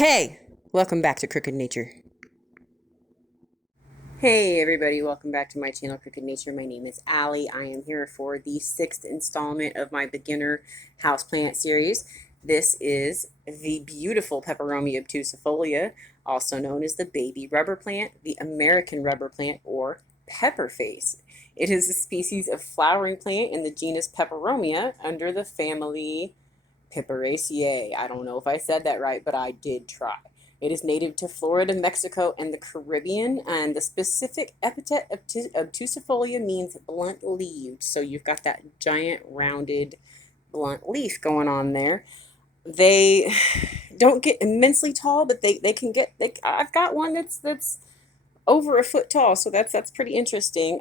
Hey, welcome back to Crooked Nature. Hey everybody, welcome back to my channel, Crooked Nature. My name is Allie. I am here for the 6th installment of my beginner houseplant series. This is the beautiful peperomia obtusifolia, also known as the baby rubber plant, the American rubber plant, or pepperface. It is a species of flowering plant in the genus Peperomia under the family Peperaceae. I don't know if I said that right, but I did try. It is native to Florida, Mexico, and the Caribbean, and the specific epithet of obtusifolia means blunt leaved. So you've got that giant rounded blunt leaf going on there. They don't get immensely tall, but they can get. I've got one that's over a foot tall, so that's pretty interesting.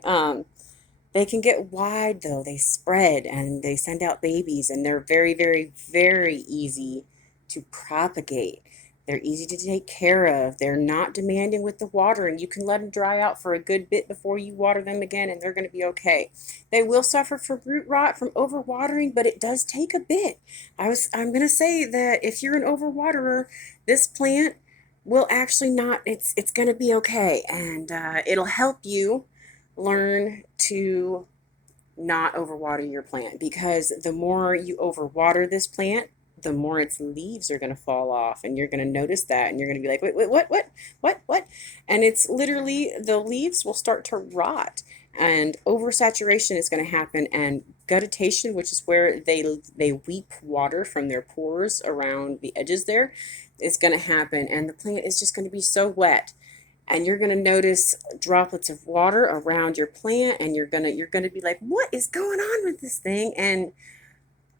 They can get wide though. They spread and they send out babies, and they're very, very, very easy to propagate. They're easy to take care of. They're not demanding with the water, and you can let them dry out for a good bit before you water them again, and they're going to be okay. They will suffer from root rot from overwatering, but it does take a bit. I'm going to say that if you're an overwaterer, this plant will actually not. It's going to be okay, and it'll help you learn to not overwater your plant, because the more you overwater this plant, the more its leaves are going to fall off, and you're going to notice that, and you're going to be like, wait, what? And it's literally, the leaves will start to rot, and oversaturation is going to happen, and guttation, which is where they weep water from their pores around the edges there, is going to happen, and the plant is just going to be so wet, and you're going to notice droplets of water around your plant, and you're going to be like, what is going on with this thing? And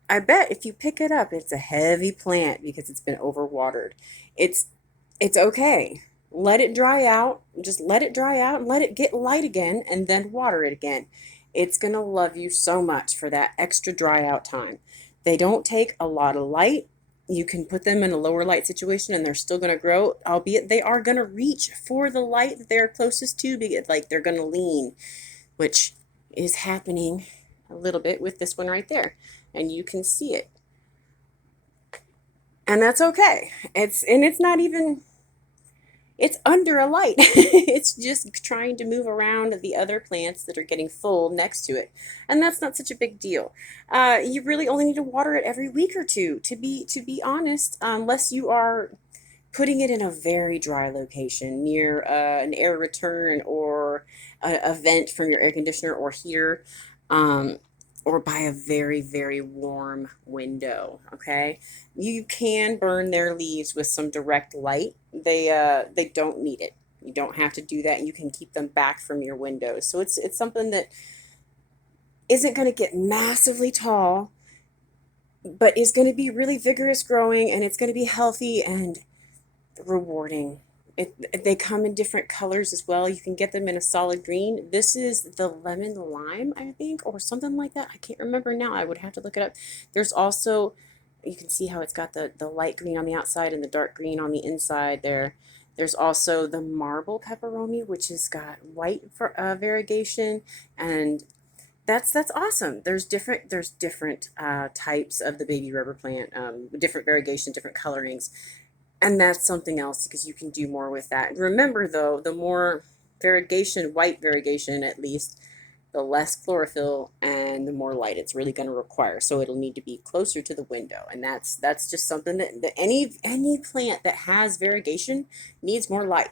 I bet if you pick it up, it's a heavy plant because it's been overwatered. It's okay. Let it dry out. Just let it dry out and let it get light again, and then water it again. It's going to love you so much for that extra dry out time. They don't take a lot of light. You can put them in a lower light situation and they're still going to grow, albeit they are going to reach for the light that they're closest to, because like they're going to lean, which is happening a little bit with this one right there. And you can see it. And that's okay. It's not even, it's under a light. It's just trying to move around the other plants that are getting full next to it, and that's not such a big deal. You really only need to water it every week or two, to be honest, unless you are putting it in a very dry location near an air return, or a vent from your air conditioner or heater, um, or by a very, very warm window. Okay, you can burn their leaves with some direct light. They don't need it. You don't have to do that, and you can keep them back from your windows. So it's something that isn't going to get massively tall, but is going to be really vigorous growing, and it's going to be healthy and rewarding. They come in different colors as well. You can get them in a solid green. This is the lemon lime, I think, or something like that. I can't remember now. I would have to look it up. There's also, you can see how it's got the light green on the outside and the dark green on the inside there. There's also the marble peperoni, which has got white for variegation, and that's awesome. There's different types of the baby rubber plant, different variegation, different colorings, and that's something else because you can do more with that. Remember though, the more variegation, white variegation at least, the less chlorophyll and the more light it's really going to require. So it'll need to be closer to the window, and that's just something that any plant that has variegation needs more light,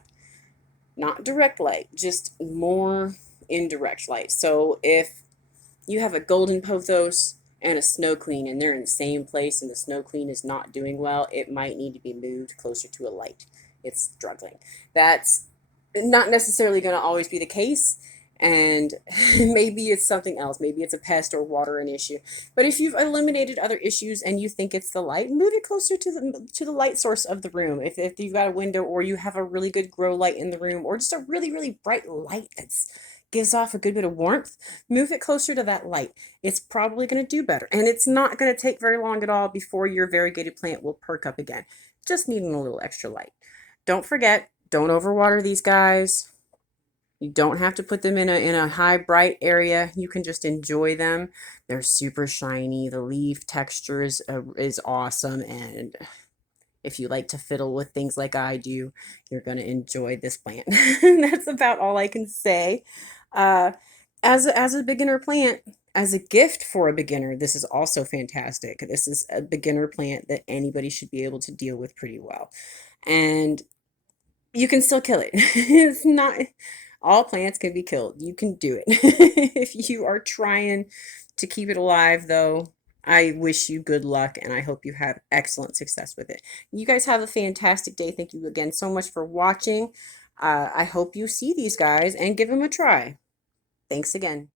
not direct light, just more indirect light. So if you have a golden pothos and a snow queen, and they're in the same place, and the snow queen is not doing well, it might need to be moved closer to a light. It's struggling. That's not necessarily going to always be the case, and maybe it's something else. Maybe it's a pest or water an issue. But if you've eliminated other issues and you think it's the light, move it closer to the light source of the room. If you've got a window, or you have a really good grow light in the room, or just a really, really bright light that's gives off a good bit of warmth, move it closer to that light. It's probably going to do better. And it's not going to take very long at all before your variegated plant will perk up again. Just needing a little extra light. Don't forget, don't overwater these guys. You don't have to put them in a high bright area. You can just enjoy them. They're super shiny. The leaf texture is awesome, and If you like to fiddle with things like I do, you're going to enjoy this plant. That's about all I can say. Uh, as a beginner plant, as a gift for a beginner, this is also fantastic. This is a beginner plant that anybody should be able to deal with pretty well. And you can still kill it. It's not all plants can be killed. You can do it. If you are trying to keep it alive, though, I wish you good luck and I hope you have excellent success with it. You guys have a fantastic day. Thank you again so much for watching. I hope you see these guys and give them a try. Thanks again.